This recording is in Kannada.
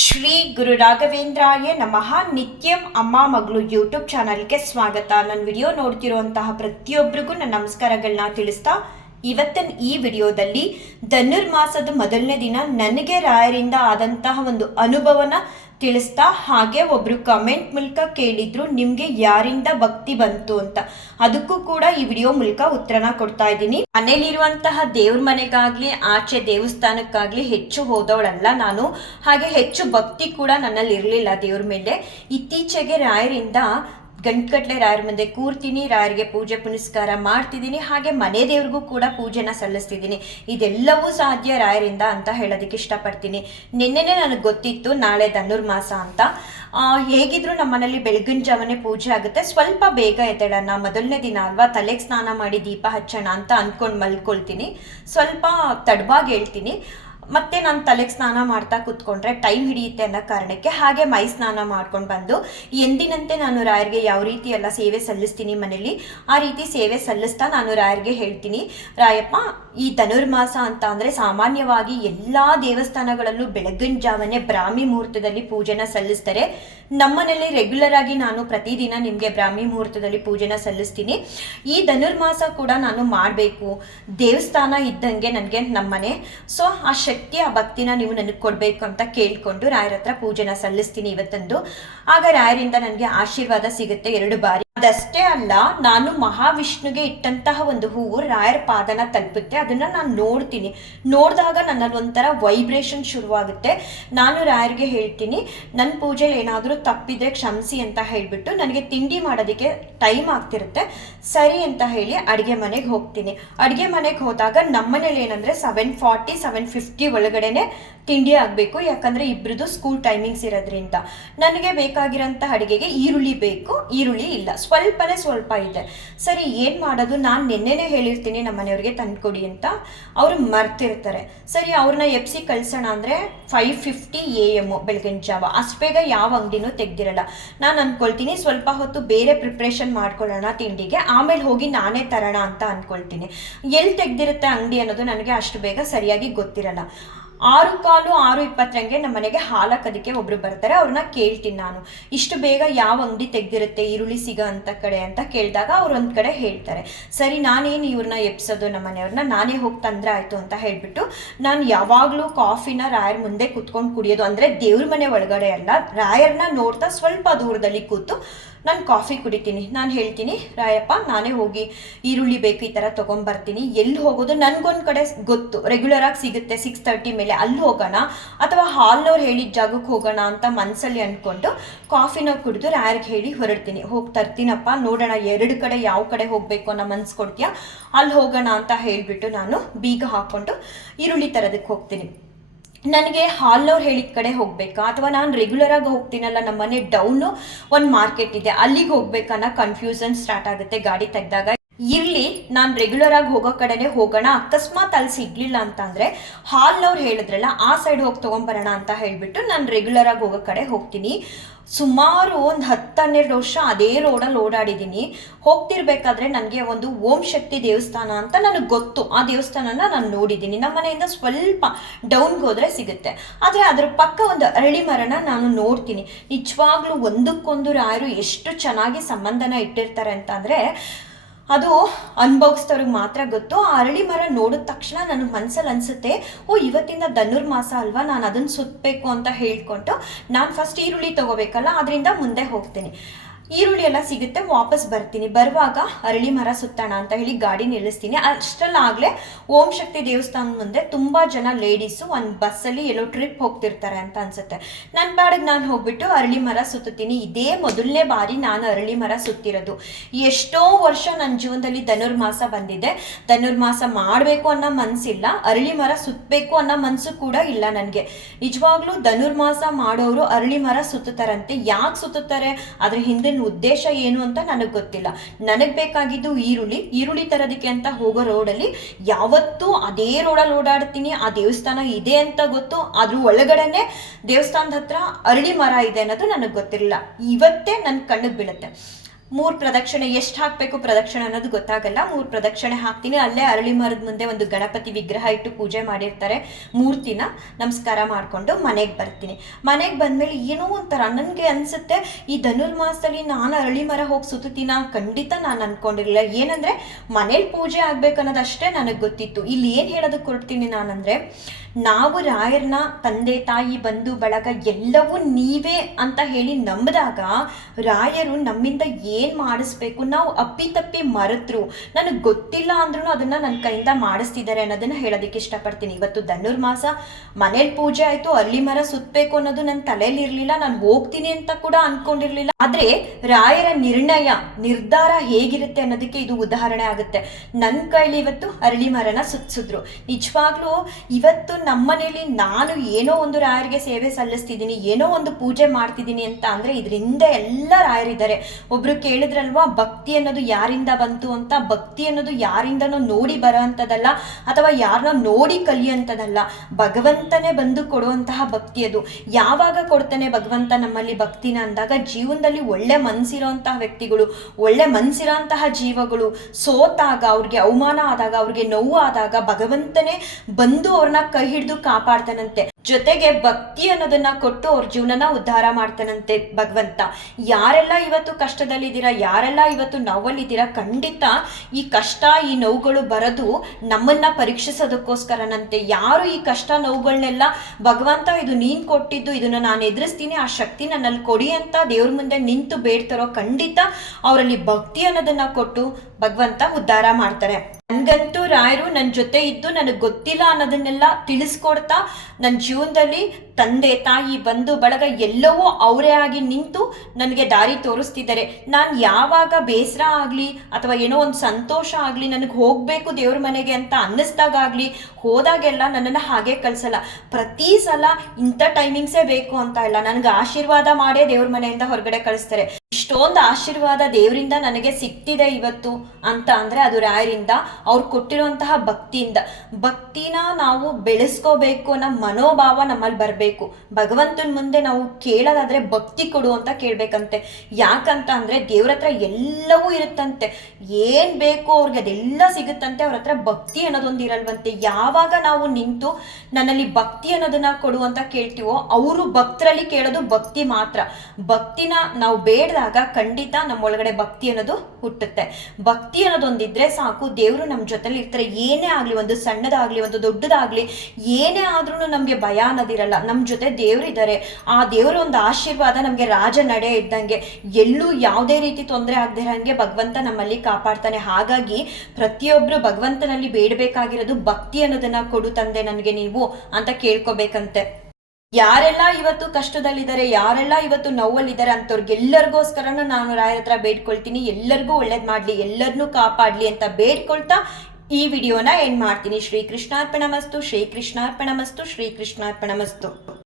ಶ್ರೀ ಗುರು ರಾಘವೇಂದ್ರಾಯ ನಮಃ. ನಿತ್ಯಂ ಅಮ್ಮ ಮಗಳು ಯೂಟ್ಯೂಬ್ ಚಾನಲ್ಗೆ ಸ್ವಾಗತ. ನನ್ನ ವಿಡಿಯೋ ನೋಡ್ತಿರುವಂತಹ ಪ್ರತಿಯೊಬ್ಬರಿಗೂ ನನ್ನ ನಮಸ್ಕಾರಗಳನ್ನ ತಿಳಿಸ್ತಾ ಇವತ್ತಿನ ಈ ವಿಡಿಯೋದಲ್ಲಿ ಧನುರ್ಮಾಸದ ಮೊದಲನೇ ದಿನ ನನಗೆ ರಾಯರಿಂದ ಆದಂತಹ ಒಂದು ಅನುಭವನ ತಿಳಿಸ್ತಾ ಹಾಗೆ ಒಬ್ರು ಕಮೆಂಟ್ ಮೂಲಕ ಕೇಳಿದ್ರು, ನಿಮ್ಗೆ ಯಾರಿಂದ ಭಕ್ತಿ ಬಂತು? ಅಂತ. ಅದಕ್ಕೂ ಕೂಡ ಈ ವಿಡಿಯೋ ಮೂಲಕ ಉತ್ತರನ ಕೊಡ್ತಾ ಇದ್ದೀನಿ. ಮನೇಲಿರುವಂತಹ ದೇವ್ರ ಮನೆಗಾಗ್ಲಿ, ಆಚೆ ದೇವಸ್ಥಾನಕ್ಕಾಗ್ಲಿ ಹೆಚ್ಚು ಹೋದವಳಲ್ಲ ನಾನು. ಹಾಗೆ ಹೆಚ್ಚು ಭಕ್ತಿ ಕೂಡ ನನ್ನಲ್ಲಿ ಇರಲಿಲ್ಲ ದೇವ್ರ ಮೇಲೆ. ಇತ್ತೀಚೆಗೆ ರಾಯರಿಂದ ಗಂಟ್ಗಟ್ಲೆ ರಾಯರ ಮುಂದೆ ಕೂರ್ತೀನಿ, ರಾಯರಿಗೆ ಪೂಜೆ ಪುನಸ್ಕಾರ ಮಾಡ್ತಿದ್ದೀನಿ, ಹಾಗೆ ಮನೆ ದೇವ್ರಿಗೂ ಕೂಡ ಪೂಜೆನ ಸಲ್ಲಿಸ್ತಿದ್ದೀನಿ. ಇದೆಲ್ಲವೂ ಸಾಧ್ಯ ರಾಯರಿಂದ ಅಂತ ಹೇಳೋದಕ್ಕೆ ಇಷ್ಟಪಡ್ತೀನಿ. ನಿನ್ನೆನೆ ನನಗೆ ಗೊತ್ತಿತ್ತು, ನಾಳೆ ಧನುರ್ಮಾಸ ಅಂತ. ಹೇಗಿದ್ರು ನಮ್ಮ ಮನೇಲಿ ಬೆಳಗಿನ ಜಾವನೆ ಪೂಜೆ ಆಗುತ್ತೆ. ಸ್ವಲ್ಪ ಬೇಗ ಎದ್ದೇಳೋಣ, ಮೊದಲನೇ ದಿನ ಅಲ್ವಾ? ತಲೆಗೆ ಸ್ನಾನ ಮಾಡಿ ದೀಪ ಹಚ್ಚೋಣ ಅಂತ ಅಂದ್ಕೊಂಡು ಮಲ್ಕೊಳ್ತೀನಿ. ಸ್ವಲ್ಪ ತಡವಾಗಿ ಹೇಳ್ತೀನಿ. ಮತ್ತೆ ನಾನು ತಲೆಗೆ ಸ್ನಾನ ಮಾಡ್ತಾ ಕೂತ್ಕೊಂಡ್ರೆ ಟೈಮ್ ಹಿಡಿಯುತ್ತೆ ಅನ್ನೋ ಕಾರಣಕ್ಕೆ ಹಾಗೆ ಮೈ ಸ್ನಾನ ಮಾಡ್ಕೊಂಡು ಬಂದು ಎಂದಿನಂತೆ ನಾನು ರಾಯರಿಗೆ ಯಾವ ರೀತಿ ಎಲ್ಲ ಸೇವೆ ಸಲ್ಲಿಸ್ತೀನಿ ಮನೇಲಿ, ಆ ರೀತಿ ಸೇವೆ ಸಲ್ಲಿಸ್ತಾ ನಾನು ರಾಯರಿಗೆ ಹೇಳ್ತೀನಿ, ರಾಯಪ್ಪ ಈ ಧನುರ್ಮಾಸ ಅಂತ ಅಂದರೆ ಸಾಮಾನ್ಯವಾಗಿ ಎಲ್ಲ ದೇವಸ್ಥಾನಗಳಲ್ಲೂ ಬೆಳಗಿನ ಜಾವನೆ ಬ್ರಾಹ್ಮಿ ಮುಹೂರ್ತದಲ್ಲಿ ಪೂಜೆನ ಸಲ್ಲಿಸ್ತಾರೆ. ನಮ್ಮನೇಲಿ ರೆಗ್ಯುಲರ್ ಆಗಿ ನಾನು ಪ್ರತಿದಿನ ನಿಮಗೆ ಬ್ರಾಹ್ಮಿ ಮುಹೂರ್ತದಲ್ಲಿ ಪೂಜೆನ ಸಲ್ಲಿಸ್ತೀನಿ. ಈ ಧನುರ್ಮಾಸ ಕೂಡ ನಾನು ಮಾಡಬೇಕು. ದೇವಸ್ಥಾನ ಇದ್ದಂಗೆ ನನಗೆ ನಮ್ಮನೆ. ಸೊ ಆ ಶಕ್ತಿ, ಆ ಭಕ್ತಿನ ನೀವು ನನಗೆ ಕೊಡಬೇಕು ಅಂತ ಕೇಳಿಕೊಂಡು ರಾಯರ ಹತ್ರ ಪೂಜೆನ ಸಲ್ಲಿಸ್ತೀನಿ ಇವತ್ತಂದು. ಆಗ ರಾಯರಿಂದ ನನಗೆ ಆಶೀರ್ವಾದ ಸಿಗುತ್ತೆ ಎರಡು ಬಾರಿ. ಅದಷ್ಟೇ ಅಲ್ಲ, ನಾನು ಮಹಾವಿಷ್ಣುಗೆ ಇಟ್ಟಂತಹ ಒಂದು ಹೂವು ರಾಯರ ಪಾದನ ತಲುಪುತ್ತೆ ಅದನ್ನ ನಾನು ನೋಡ್ತೀನಿ. ನೋಡಿದಾಗ ನನ್ನಲ್ಲಿ ಒಂಥರ ವೈಬ್ರೇಷನ್ ಶುರುವಾಗುತ್ತೆ. ನಾನು ರಾಯರಿಗೆ ಹೇಳ್ತೀನಿ ನನ್ನ ಪೂಜೆಲಿ ಏನಾದರೂ ತಪ್ಪಿದ್ರೆ ಕ್ಷಮಿಸಿ ಅಂತ ಹೇಳಿಬಿಟ್ಟು ನನಗೆ ತಿಂಡಿ ಮಾಡೋದಕ್ಕೆ ಟೈಮ್ ಆಗ್ತಿರುತ್ತೆ. ಸರಿ ಅಂತ ಹೇಳಿ ಅಡುಗೆ ಮನೆಗೆ ಹೋಗ್ತೀನಿ. ಅಡುಗೆ ಮನೆಗೆ ಹೋದಾಗ ನಮ್ಮನೇಲಿ ಏನಂದರೆ ಸೆವೆನ್ ಫಾರ್ಟಿ ಸೆವೆನ್ ಫಿಫ್ಟಿ ಒಳಗಡೆನೆ ತಿಂಡಿ ಆಗಬೇಕು. ಯಾಕಂದರೆ ಇಬ್ಬರದು ಸ್ಕೂಲ್ ಟೈಮಿಂಗ್ಸ್ ಇರೋದ್ರಿಂದ. ನನಗೆ ಬೇಕಾಗಿರೋಂಥ ಅಡುಗೆಗೆ ಈರುಳ್ಳಿ ಬೇಕು, ಈರುಳ್ಳಿ ಇಲ್ಲ. ಸ್ವಲ್ಪನೇ ಸ್ವಲ್ಪ ಇದೆ. ಸರಿ, ಏನು ಮಾಡೋದು? ನಾನು ನಿನ್ನೆನೇ ಹೇಳಿರ್ತೀನಿ ನಮ್ಮ ಮನೆಯವ್ರಿಗೆ ತಂದುಕೊಡಿ ಅಂತ. ಅವರು ಮರ್ತಿರ್ತಾರೆ. ಸರಿ, ಅವ್ರನ್ನ ಎಪ್ಸಿ ಕಳಿಸೋಣ ಅಂದರೆ ಫೈವ್ ಫಿಫ್ಟಿ ಎ ಎಮ್ಮು ಬೆಳಗಿನ ಜಾವ. ಅಷ್ಟು ಬೇಗ ಯಾವ ಅಂಗಡಿನೂ ತೆಗ್ದಿರಲ್ಲ. ನಾನು ಅಂದ್ಕೊಳ್ತೀನಿ ಸ್ವಲ್ಪ ಹೊತ್ತು ಬೇರೆ ಪ್ರಿಪ್ರೇಷನ್ ಮಾಡ್ಕೊಳ್ಳೋಣ ತಿಂಡಿಗೆ. ಆಮೇಲೆ ಹೋಗಿ ನಾನೇ ತರೋಣ ಅಂತ ಅಂದ್ಕೊಳ್ತೀನಿ ಎಲ್ಲಿ ತೆಗ್ದಿರುತ್ತೆ ಅಂಗಡಿ ಅನ್ನೋದು ನನಗೆ ಅಷ್ಟು ಬೇಗ ಸರಿಯಾಗಿ ಗೊತ್ತಿರಲ್ಲ. ಆರು ಕಾಲು ಆರು ಇಪ್ಪತ್ತರಂಗೆ ನಮ್ಮ ಮನೆಗೆ ಹಾಲಕ್ಕದಕ್ಕೆ ಒಬ್ರು ಬರ್ತಾರೆ, ಅವ್ರನ್ನ ಕೇಳ್ತೀನಿ ನಾನು. ಇಷ್ಟು ಬೇಗ ಯಾವ ಅಂಗಡಿ ತೆಗ್ದಿರುತ್ತೆ, ಈರುಳ್ಳಿ ಸಿಗೋ ಅಂತ ಕಡೆ ಅಂತ ಕೇಳಿದಾಗ ಅವ್ರು ಒಂದು ಕಡೆ ಹೇಳ್ತಾರೆ. ಸರಿ, ನಾನೇನು ಇವ್ರನ್ನ ಎಪ್ಸೋದು ನಮ್ಮ ಮನೆಯವ್ರನ್ನ? ನಾನೇ ಹೋಗಿ ತಂದ್ರೆ ಆಯಿತು ಅಂತ ಹೇಳಿಬಿಟ್ಟು ನಾನು ಯಾವಾಗಲೂ ಕಾಫಿನ ರಾಯರ್ ಮುಂದೆ ಕುತ್ಕೊಂಡು ಕುಡಿಯೋದು, ಅಂದರೆ ದೇವ್ರ ಮನೆ ಒಳಗಡೆ ಅಲ್ಲ, ರಾಯರ್ನ ನೋಡ್ತಾ ಸ್ವಲ್ಪ ದೂರದಲ್ಲಿ ಕೂತು ನಾನು ಕಾಫಿ ಕುಡಿತೀನಿ, ನಾನು ಹೇಳ್ತೀನಿ, ರಾಯಪ್ಪ, ನಾನೇ ಹೋಗಿ ಈರುಳ್ಳಿ ಬೇಕು ಈ ಥರ ತೊಗೊಂಬರ್ತೀನಿ. ಎಲ್ಲಿ ಹೋಗೋದು ನನಗೊಂದು ಕಡೆ ಗೊತ್ತು. ರೆಗ್ಯುಲರ್ ಆಗಿ ಸಿಗುತ್ತೆ ಸಿಕ್ಸ್ ತರ್ಟಿ ಮೇಲೆ. ಅಲ್ಲಿ ಹೋಗೋಣ ಅಥವಾ ಹಾಲ್ನವ್ರು ಹೇಳಿದ ಜಾಗಕ್ಕೆ ಹೋಗೋಣ ಅಂತ ಮನಸ್ಸಲ್ಲಿ ಅಂದ್ಕೊಂಡು ಕಾಫಿನ ಕುಡಿದು ರಾಯರ್ಗೆ ಹೇಳಿ ಹೊರಡ್ತೀನಿ. ಹೋಗಿ ತರ್ತೀನಪ್ಪ, ನೋಡೋಣ ಎರಡು ಕಡೆ ಯಾವ ಕಡೆ ಹೋಗಬೇಕು ಅನ್ನೋ ಮನ್ಸು ಕೊಡ್ತೀಯಾ? ಅಲ್ಲಿ ಹೋಗೋಣ ಅಂತ ಹೇಳಿಬಿಟ್ಟು ನಾನು ಬೀಗ ಹಾಕ್ಕೊಂಡು ಈರುಳ್ಳಿ ತರೋದಕ್ಕೆ ಹೋಗ್ತೀನಿ. ನನಗೆ ಹಾಲ್ನವ್ರು ಹೇಳಿದ ಕಡೆ ಹೋಗ್ಬೇಕಾ? ಅಥವಾ ನಾನು ರೆಗ್ಯುಲರ್ ಆಗಿ ಹೋಗ್ತೀನಲ್ಲ ನಮ್ಮ ಮನೆ ಡೌನು ಒಂದು ಮಾರ್ಕೆಟ್ ಇದೆ, ಅಲ್ಲಿಗೆ ಹೋಗ್ಬೇಕನ್ನೋ ಕನ್ಫ್ಯೂಸನ್ ಸ್ಟಾರ್ಟ್ ಆಗುತ್ತೆ ಗಾಡಿ ತೆಗೆದಾಗ. ಇರ್ಲಿ ನಾನು ರೆಗ್ಯುಲರ್ ಆಗಿ ಹೋಗೋ ಕಡೆನೇ ಹೋಗೋಣ, ಅಕಸ್ಮಾತ್ ಅಲ್ಲಿ ಸಿಗ್ಲಿಲ್ಲ ಅಂತ ಹಾಲ್ನವ್ರು ಹೇಳಿದ್ರಲ್ಲ, ಆ ಸೈಡ್ ಹೋಗಿ ತೊಗೊಂಬರೋಣ ಅಂತ ಹೇಳಿಬಿಟ್ಟು ನಾನು ರೆಗ್ಯುಲರ್ ಆಗಿ ಹೋಗೋ ಕಡೆ ಹೋಗ್ತೀನಿ. ಸುಮಾರು ಒಂದು ಹತ್ತು ಹನ್ನೆರಡು ವರ್ಷ ಅದೇ ರೋಡಲ್ಲಿ ಓಡಾಡಿದ್ದೀನಿ ಹೋಗ್ತಿರ್ಬೇಕಾದ್ರೆ ನನಗೆ ಒಂದು ಓಂ ಶಕ್ತಿ ದೇವಸ್ಥಾನ ಅಂತ ನನಗೆ ಗೊತ್ತು. ಆ ದೇವಸ್ಥಾನನ ನಾನು ನೋಡಿದ್ದೀನಿ ನಮ್ಮ ಮನೆಯಿಂದ ಸ್ವಲ್ಪ ಡೌನ್ಗೆ ಹೋದರೆ ಸಿಗುತ್ತೆ. ಆದರೆ ಅದ್ರ ಪಕ್ಕ ಒಂದು ಅರಳಿ ಮರನ ನಾನು ನೋಡ್ತೀನಿ. ನಿಜವಾಗ್ಲೂ ಒಂದಕ್ಕೊಂದು ರಾಯರು ಎಷ್ಟು ಚೆನ್ನಾಗಿ ಸಂಬಂಧನ ಇಟ್ಟಿರ್ತಾರೆ ಅಂತ ಅಂದರೆ ಅದು ಅನುಭವಿಸಿದವ್ರಿಗೆ ಮಾತ್ರ ಗೊತ್ತು. ಆ ಅರಳಿ ಮರ ನೋಡಿದ ತಕ್ಷಣ ನನಗೆ ಮನಸ್ಸಲ್ಲಿ ಅನಿಸುತ್ತೆ, ಓ, ಇವತ್ತಿಂದ ಧನುರ್ಮಾಸ ಅಲ್ವಾ, ನಾನು ಅದನ್ನು ಸುತ್ತಬೇಕು ಅಂತ ಹೇಳ್ಕೊಂಡು ನಾನು ಫಸ್ಟ್ ಈರುಳ್ಳಿ ತಗೋಬೇಕಲ್ಲ, ಅದರಿಂದ ಮುಂದೆ ಹೋಗ್ತೀನಿ. ಈರುಳ್ಳಿ ಎಲ್ಲ ಸಿಗುತ್ತೆ, ವಾಪಸ್ ಬರ್ತೀನಿ. ಬರುವಾಗ ಅರಳಿ ಮರ ಸುತ್ತೋಣ ಅಂತ ಹೇಳಿ ಗಾಡಿ ನಿಲ್ಲಿಸ್ತೀನಿ. ಅಷ್ಟರಲ್ಲಾಗಲೇ ಓಂ ಶಕ್ತಿ ದೇವಸ್ಥಾನ ಮುಂದೆ ತುಂಬ ಜನ ಲೇಡೀಸು ಒಂದು ಬಸ್ಸಲ್ಲಿ ಎಲ್ಲೋ ಟ್ರಿಪ್ ಹೋಗ್ತಿರ್ತಾರೆ ಅಂತ ಅನ್ಸುತ್ತೆ. ನನ್ನ ಪಾಡಿಗೆ ನಾನು ಹೋಗ್ಬಿಟ್ಟು ಅರಳಿ ಮರ ಸುತ್ತುತ್ತೀನಿ. ಇದೇ ಮೊದಲನೇ ಬಾರಿ ನಾನು ಅರಳಿ ಮರ ಸುತ್ತಿರೋದು. ಎಷ್ಟೋ ವರ್ಷ ನನ್ನ ಜೀವನದಲ್ಲಿ ಧನುರ್ಮಾಸ ಬಂದಿದೆ. ಧನುರ್ಮಾಸ ಮಾಡಬೇಕು ಅನ್ನೋ ಮನಸ್ಸಿಲ್ಲ ಅರಳಿ ಮರ ಸುತ್ತಬೇಕು ಅನ್ನೋ ಮನಸ್ಸು ಕೂಡ ಇಲ್ಲ ನನಗೆ. ನಿಜವಾಗ್ಲೂ ಧನುರ್ಮಾಸ ಮಾಡೋರು ಅರಳಿ ಮರ ಸುತ್ತುತ್ತಾರಂತೆ. ಯಾಕೆ ಸುತ್ತುತ್ತಾರೆ? ಅದ್ರ ಹಿಂದಿನ ಉದ್ದೇಶ ಏನು ಅಂತ ನನಗೆ ಗೊತ್ತಿಲ್ಲ. ನನಗೆ ಬೇಕಾಗಿದ್ದು ಈರುಳ್ಳಿ ಈರುಳ್ಳಿ ತರೋದಕ್ಕೆ ಅಂತ ಹೋಗೋ ರೋಡಲ್ಲಿ ಯಾವತ್ತೂ ಅದೇ ರೋಡಲ್ಲಿ ಓಡಾಡ್ತೀನಿ, ಆ ದೇವಸ್ಥಾನ ಇದೆ ಅಂತ ಗೊತ್ತು ಅದ್ರ ಒಳಗಡೆನೆ ದೇವಸ್ಥಾನದ ಹತ್ರ ಅರಳಿ ಮರ ಇದೆ ಅನ್ನೋದು ನನಗೆ ಗೊತ್ತಿರಲಿಲ್ಲ. ಇವತ್ತೇ ನನ್ನ ಕಣ್ಣಿಗೆ ಬೀಳುತ್ತೆ. ಮೂರು ಪ್ರದಕ್ಷಿಣೆ ಎಷ್ಟು ಹಾಕಬೇಕು ಪ್ರದಕ್ಷಿಣೆ ಅನ್ನೋದು ಗೊತ್ತಾಗಲ್ಲ. ಮೂರು ಪ್ರದಕ್ಷಿಣೆ ಹಾಕ್ತೀನಿ. ಅಲ್ಲೇ ಅರಳಿ ಮರದ ಮುಂದೆ ಒಂದು ಗಣಪತಿ ವಿಗ್ರಹ ಇಟ್ಟು ಪೂಜೆ ಮಾಡಿರ್ತಾರೆ ಮೂರ್ತಿನ. ನಮಸ್ಕಾರ ಮಾಡಿಕೊಂಡು ಮನೆಗೆ ಬರ್ತೀನಿ. ಮನೆಗೆ ಬಂದಮೇಲೆ ಏನೋ ಒಂಥರ ನನಗೆ ಅನಿಸುತ್ತೆ, ಈ ಧನುರ್ಮಾಸದಲ್ಲಿ ನಾನು ಅರಳಿ ಮರ ಹೋಗಿ ಸುತ್ತೀನ ಖಂಡಿತ ನಾನು ಅನ್ಕೊಂಡಿರಲಿಲ್ಲ. ಏನಂದರೆ ಮನೇಲಿ ಪೂಜೆ ಆಗ್ಬೇಕು ಅನ್ನೋದಷ್ಟೇ ನನಗೆ ಗೊತ್ತಿತ್ತು. ಇಲ್ಲಿ ಏನು ಹೇಳೋದಕ್ಕೆ ಹೊರಡ್ತೀನಿ ನಾನಂದರೆ, ನಾವು ರಾಯರ್ನ ತಂದೆ ತಾಯಿ ಬಂಧು ಬಳಗ ಎಲ್ಲವೂ ನೀವೇ ಅಂತ ಹೇಳಿ ನಂಬಿದಾಗ ರಾಯರು ನಮ್ಮಿಂದ ಏನು ಮಾಡಿಸ್ಬೇಕು? ನಾವು ಅಪ್ಪಿತಪ್ಪಿ ಮರೆತರು. ನನಗೆ ಗೊತ್ತಿಲ್ಲ ಅಂದ್ರೂ ಅದನ್ನು ನನ್ನ ಕೈಯಿಂದ ಮಾಡಿಸ್ತಿದ್ದಾರೆ ಅನ್ನೋದನ್ನು ಹೇಳೋದಕ್ಕೆ ಇಷ್ಟಪಡ್ತೀನಿ. ಇವತ್ತು ಧನುರ್ಮಾಸ ಮನೇಲಿ ಪೂಜೆ ಆಯಿತು, ಅಲ್ಲಿ ಮರ ಸುತ್ತಬೇಕು ಅನ್ನೋದು ನನ್ನ ತಲೆಯಲ್ಲಿ ಇರಲಿಲ್ಲ, ನಾನು ಹೋಗ್ತೀನಿ ಅಂತ ಕೂಡ ಅನ್ಕೊಂಡಿರ್ಲಿಲ್ಲ. ಆದ್ರೆ ರಾಯರ ನಿರ್ಣಯ, ನಿರ್ಧಾರ ಹೇಗಿರುತ್ತೆ ಅನ್ನೋದಕ್ಕೆ ಇದು ಉದಾಹರಣೆ ಆಗುತ್ತೆ. ನನ್ನ ಕೈಲಿ ಇವತ್ತು ಅರಳಿ ಮರನ ಸುತ್ತಿಸಿದ್ರು ನಿಜವಾಗ್ಲೂ ಇವತ್ತು ನಮ್ಮನೇಲಿ ನಾನು ಏನೋ ಒಂದು ರಾಯರಿಗೆ ಸೇವೆ ಸಲ್ಲಿಸ್ತಿದ್ದೀನಿ ಏನೋ ಒಂದು ಪೂಜೆ ಮಾಡ್ತಿದ್ದೀನಿ ಅಂತ ಅಂದ್ರೆ ಇದರಿಂದ ಎಲ್ಲ ರಾಯರಿದ್ದಾರೆ. ಒಬ್ರು ಕೇಳಿದ್ರಲ್ವಾ ಭಕ್ತಿ ಅನ್ನೋದು ಯಾರಿಂದ ಬಂತು ಅಂತ? ಭಕ್ತಿ ಅನ್ನೋದು ಯಾರಿಂದನೋ ನೋಡಿ ಬರೋ ಅಂಥದ್ದಲ್ಲ ಅಥವಾ ಯಾರನ್ನ ನೋಡಿ ಕಲಿಯುವಂಥದ್ದಲ್ಲ? ಭಗವಂತನೇ ಬಂದು ಕೊಡುವಂತಹ ಭಕ್ತಿ ಅದು. ಯಾವಾಗ ಕೊಡ್ತಾನೆ ಭಗವಂತ ನಮ್ಮಲ್ಲಿ ಭಕ್ತಿನ ಅಂದಾಗ? ಜೀವನದಲ್ಲಿ ಒಳ್ಳೆ ಮನಸ್ಸಿರೋಂತಹ ವ್ಯಕ್ತಿಗಳು, ಒಳ್ಳೆ ಮನಸ್ಸಿರೋಂತಹ ಜೀವಗಳು. ಸೋತಾಗ ಅವ್ರಿಗೆ, ಅವಮಾನ ಆದಾಗ, ಅವ್ರಿಗೆ ನೋವು ಆದಾಗ ಭಗವಂತನೇ ಬಂದು ಅವ್ರನ್ನ ಕೈ ಹಿಡಿದು ಕಾಪಾಡ್ತಾನಂತೆ. ಜೊತೆಗೆ ಭಕ್ತಿ ಅನ್ನೋದನ್ನ ಕೊಟ್ಟು ಅವ್ರ ಜೀವನನ ಉದ್ಧಾರ ಮಾಡ್ತಾನಂತೆ ಭಗವಂತ. ಯಾರೆಲ್ಲ ಇವತ್ತು ಕಷ್ಟದಲ್ಲಿದ್ದೀರಾ, ಯಾರೆಲ್ಲ ಇವತ್ತು ನೋವಲ್ಲಿದ್ದೀರಾ, ಖಂಡಿತ ಈ ಕಷ್ಟ, ಈ ನೋವುಗಳು ಬರೋದು ನಮ್ಮನ್ನ ಪರೀಕ್ಷಿಸೋದಕ್ಕೋಸ್ಕರನಂತೆ. ಯಾರು ಈ ಕಷ್ಟ ನೋವುಗಳನ್ನೆಲ್ಲ ಭಗವಂತ ಇದು ನೀನ್ ಕೊಟ್ಟಿದ್ದು, ಇದನ್ನ ನಾನು ಎದುರಿಸ್ತೀನಿ, ಆ ಶಕ್ತಿ ನನ್ನಲ್ಲಿ ಕೊಡಿ ಅಂತ ದೇವ್ರ ಮುಂದೆ ನಿಂತು ಬೇಡ್ತಾರೋ ಖಂಡಿತ ಅವರಲ್ಲಿ ಭಕ್ತಿ ಅನ್ನೋದನ್ನ ಕೊಟ್ಟು ಭಗವಂತ ಉದ್ಧಾರ ಮಾಡ್ತಾರೆ. ನನ್ಗಂತೂ ರಾಯರು ನನ್ನ ಜೊತೆ ಇದ್ದು ನನಗೆ ಗೊತ್ತಿಲ್ಲ ಅನ್ನೋದನ್ನೆಲ್ಲ ತಿಳಿಸ್ಕೊಡ್ತಾ ನನ್ನ ಜೀವನದಲ್ಲಿ ತಂದೆ, ತಾಯಿ, ಬಂಧು, ಬಳಗ ಎಲ್ಲವೂ ಅವರೇ ಆಗಿ ನಿಂತು ನನಗೆ ದಾರಿ ತೋರಿಸ್ತಿದ್ದಾರೆ. ನಾನು ಯಾವಾಗ ಬೇಸರ ಆಗಲಿ ಅಥವಾ ಏನೋ ಒಂದು ಸಂತೋಷ ಆಗಲಿ ನನಗೆ ಹೋಗಬೇಕು ದೇವ್ರ ಮನೆಗೆ ಅಂತ ಅನ್ನಿಸ್ದಾಗಲಿ ಹೋದಾಗೆಲ್ಲ ನನ್ನನ್ನು ಹಾಗೆ ಕಳಿಸಲ್ಲ. ಪ್ರತಿ ಸಲ ಇಂಥ ಟೈಮಿಂಗ್ಸೇ ಬೇಕು ಅಂತ ಇಲ್ಲ. ನನಗೆ ಆಶೀರ್ವಾದ ಮಾಡೇ ದೇವ್ರ ಮನೆಯಿಂದ ಹೊರಗಡೆ ಕಳಿಸ್ತಾರೆ. ಇಷ್ಟೊಂದು ಆಶೀರ್ವಾದ ದೇವರಿಂದ ನನಗೆ ಸಿಕ್ತಿದೆ ಇವತ್ತು ಅಂತ ಅಂದರೆ ಅದು ರಾಯರಿಂದ. ಅವ್ರು ಕೊಟ್ಟಿರುವಂತಹ ಭಕ್ತಿಯಿಂದ. ಭಕ್ತಿನ ನಾವು ಬೆಳೆಸ್ಕೋಬೇಕು ಅನ್ನೋ ಮನೋಭಾವ ನಮ್ಮಲ್ಲಿ ಬರಬೇಕು. ಭಗವಂತನ ಮುಂದೆ ನಾವು ಕೇಳೋದಾದರೆ ಭಕ್ತಿ ಕೊಡು ಅಂತ ಕೇಳಬೇಕಂತೆ. ಯಾಕಂತ ಅಂದರೆ ದೇವ್ರ ಹತ್ರ ಎಲ್ಲವೂ ಇರುತ್ತಂತೆ. ಏನು ಬೇಕೋ ಅವ್ರಿಗೆ ಅದೆಲ್ಲ ಸಿಗುತ್ತಂತೆ. ಅವ್ರ ಹತ್ರ ಭಕ್ತಿ ಅನ್ನೋದೊಂದು ಇರಲ್ವಂತೆ. ಯಾವಾಗ ನಾವು ನಿಂತು ನನ್ನಲ್ಲಿ ಭಕ್ತಿ ಅನ್ನೋದನ್ನ ಕೊಡು ಅಂತ ಕೇಳ್ತೀವೋ, ಅವರು ಭಕ್ತರಲ್ಲಿ ಕೇಳೋದು ಭಕ್ತಿ ಮಾತ್ರ. ಭಕ್ತಿನ ನಾವು ಬೇಡದಾಗ ಖಂಡಿತ ನಮ್ಮೊಳಗಡೆ ಭಕ್ತಿ ಅನ್ನೋದು ಹುಟ್ಟುತ್ತೆ. ಭಕ್ತಿ ಅನ್ನೋದೊಂದಿದ್ರೆ ಸಾಕು, ದೇವರು ನಮ್ಮ ಜೊತೆಲಿ ಇರ್ತಾರೆ. ಏನೇ ಆಗಲಿ, ಒಂದು ಸಣ್ಣದಾಗಲಿ, ಒಂದು ದೊಡ್ಡದಾಗ್ಲಿ, ಏನೇ ಆದ್ರೂ ನಮಗೆ ಭಯ ಅನ್ನೋದಿರಲ್ಲ. ನಮ್ಮ ಜೊತೆ ದೇವರಿದ್ದಾರೆ ಆ ದೇವರ ಒಂದು ಆಶೀರ್ವಾದ ನಮಗೆ ರಾಜ ನಡೆ ಇದ್ದಂಗೆ. ಎಲ್ಲೂ ಯಾವುದೇ ರೀತಿ ತೊಂದರೆ ಆಗದೆ ಇರೋಂಗೆ ಭಗವಂತ ನಮ್ಮಲ್ಲಿ ಕಾಪಾಡ್ತಾನೆ. ಹಾಗಾಗಿ ಪ್ರತಿಯೊಬ್ಬರು ಭಗವಂತನಲ್ಲಿ ಬೇಡಬೇಕಾಗಿರೋದು ಭಕ್ತಿ ಅನ್ನೋದನ್ನ ಕೊಡು ತಂದೆ ನನಗೆ ನೀವು ಅಂತ ಕೇಳ್ಕೊಬೇಕಂತೆ. ಯಾರೆಲ್ಲ ಇವತ್ತು ಕಷ್ಟದಲ್ಲಿದ್ದಾರೆ, ಯಾರೆಲ್ಲ ಇವತ್ತು ನೋವಲ್ಲಿದ್ದಾರೆ ಅಂಥವ್ರಿಗೆಲ್ಲರಿಗೋಸ್ಕರನೂ ನಾನು ರಾಯರ ಹತ್ರ ಬೇಡ್ಕೊಳ್ತೀನಿ, ಎಲ್ಲರಿಗೂ ಒಳ್ಳೇದು ಮಾಡಲಿ ಎಲ್ಲರನ್ನೂ ಕಾಪಾಡಲಿ ಅಂತ ಬೇಡ್ಕೊಳ್ತಾ ಈ ವಿಡಿಯೋನ ಎಂಡ್ ಮಾಡ್ತೀನಿ. ಶ್ರೀ ಕೃಷ್ಣಾರ್ಪಣ ಮಸ್ತು ಶ್ರೀ ಕೃಷ್ಣಾರ್ಪಣ ಮಸ್ತು ಶ್ರೀ ಕೃಷ್ಣಾರ್ಪಣ ಮಸ್ತು.